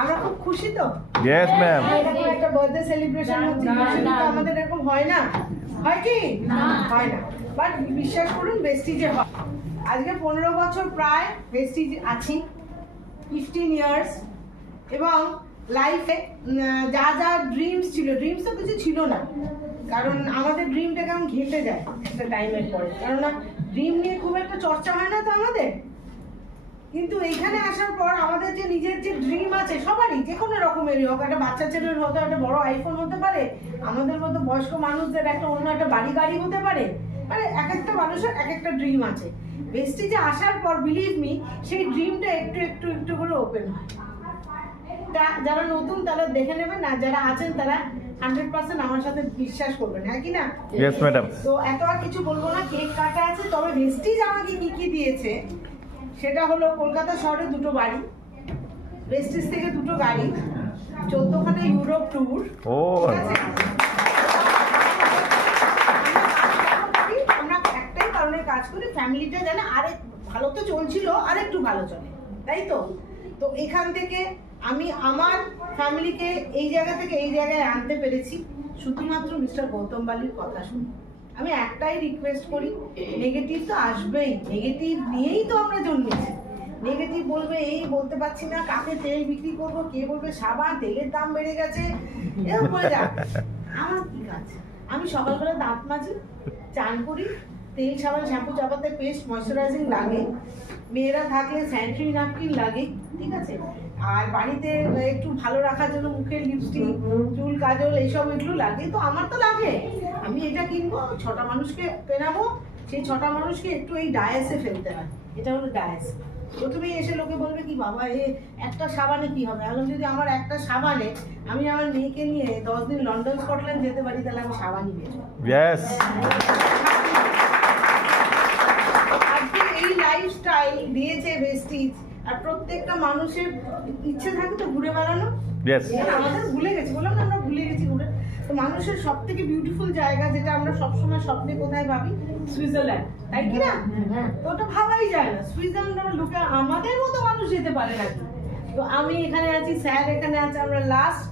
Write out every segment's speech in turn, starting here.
আমরা খুব খুশি তো। Yes, ma'am. এরকম একটা বার্থডে সেলিব্রেশন হচ্ছে, usually তো আমাদের এরকম হয় না, হয় কি? হয় না। বাট বিশ্বাস করুন বেস্টিজে হয়। আজকে 15 বছর প্রায় বেস্টিজ আছি, 15 ইয়ার্স, এবং লাইফে যা যা ড্রিমস ছিল, ড্রিমস তো কিছু ছিল না, কারণ আমাদের ড্রিমটা কেমন ঘেঁটে যায় একটা টাইমের পরে, কেননা ড্রিম নিয়ে খুব একটা চর্চা হয় না তো আমাদের। কিন্তু এইখানে আসার পর আমাদের যে নিজের যে ড্রিম আছে সবারই, যে কোনো রকমেরই হোক, একটা বাচ্চা ছেলের হতে একটা বড় আইফোন হতে পারে, আমাদের মতো বয়স্ক মানুষদের একটা অন্য একটা বাড়ি গাড়ি হতে পারে, মানে এক একটা মানুষের এক একটা ড্রিম আছে। বেস্টিজে আসার পর বিলিভ মি সেই ড্রিমটা একটু একটু একটু করে ওপেন হয়। যারা নতুন তারা দেখে নেবেন, না যারা আছেন তারা 100% আমার সাথে বিশ্বাস করবেন, হ্যাঁ কি না? Yes, madam. তো এত আর কিছু বলবো না, কেক কাটা আছে। তবে বেস্টিজ আমাকে কি কি দিয়েছে সেটা হলো কলকাতা শহরে 2টো বাড়ি, বেস্টিজ থেকে 2টো গাড়ি, 14খানা ইউরোপ ট্যুর। Oh. আমরা একটাই কারণে কাজ করি, ফ্যামিলিটা যেন আরেক ভালো তো চলছিল, আরেকটু ভালো চলে, তাই তো? তো এখান থেকে আমি আমার ফ্যামিলিকে এই জায়গা থেকে এই জায়গায় আনতে পেরেছি শুধুমাত্র মিস্টার গৌতম বালির কথা শুনে। আমি একটাই রিকোয়েস্ট করি, নেগেটিভ তো আসবেই, নেগেটিভ নিয়েই তো আমরা জন্মেছি। নেগেটিভ বলবে এই বলতে পারছি না, কাকে তেল বিক্রি করবো, কে বলবে সাবান, তেলের দাম বেড়ে গেছে, এরকম বলে যাক। আমার কি কাজ? আমি সকালবেলা দাঁত মাজি, চান করি, তেল সাবান শ্যাম্পু চাপাতে পেস্ট ময়শ্চারাইজিং লাগে, মেয়েরা থাকলে স্যানিটারি ন্যাপকিন লাগে, ঠিক আছে? আর বাড়িতে একটু ভালো রাখার জন্য মুখের লিপস্টিক, চুল, কাজল এইসব এগুলো লাগে, তো আমার তো লাগে। আমি এটা কিনবো, 6টা মানুষকে পেনাবো, সেই 6টা মানুষকে একটু এই ডায়াসে ফেলতে হয়। এটা হলো ডায়াস। প্রথমেই এসে লোকে বলবে কি বাবা এ একটা সাবানে কি হবে? এখন যদি আমার একটা সাবানে আমি আমার মেয়েকে নিয়ে 10 দিন লন্ডন স্কটল্যান্ড যেতে পারি, তাহলে আমি সাবানই বেরো। Yes. আজকে এই লাইফস্টাইল দিয়েছে বেস্টিজ, আর প্রত্যেকটা মানুষের ইচ্ছে থাকে তো ঘুরে বেড়ানো। Yes. আমাদের ভুলে গেছি, বললাম না আমরা ভুলে গেছি ঘুরে। তো মানুষের সব থেকে বিউটিফুল জায়গা যেটা আমরা সবসময় স্বপ্নে কোথায় ভাবি, সুইজারল্যান্ড, তাই কি না? তো ওটা ভাবাই যায় না, সুইজারল্যান্ড লোকে আমাদের মতো মানুষ যেতে পারে না। তো আমি এখানে আছি, স্যার এখানে আছে, আমরা লাস্ট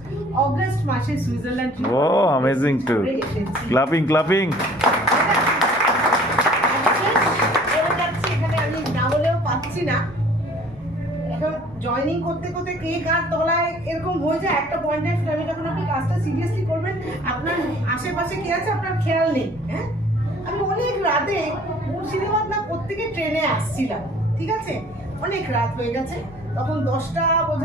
অগস্ট মাসে Switzerland trip Oh, amazing too. Clapping, clapping. এখানে আমি না বলেও পাচ্ছি না, এখন জয়েনিং করতে করতে কেক আর তলায় এরকম হয়ে যায় একটা পয়েন্টে, আমি যখন আপনি কাজটা সিরিয়াসলি করবেন, আপনার আশেপাশে কে আছে আপনার খেয়াল নেই। হ্যাঁ, আমি অনেক রাতে মুর্শিদাবাদ না প্রত্যেকে ট্রেনে আসছিলাম, ঠিক আছে? অনেক রাত হয়ে গেছে, তখন 10টা বোধহয়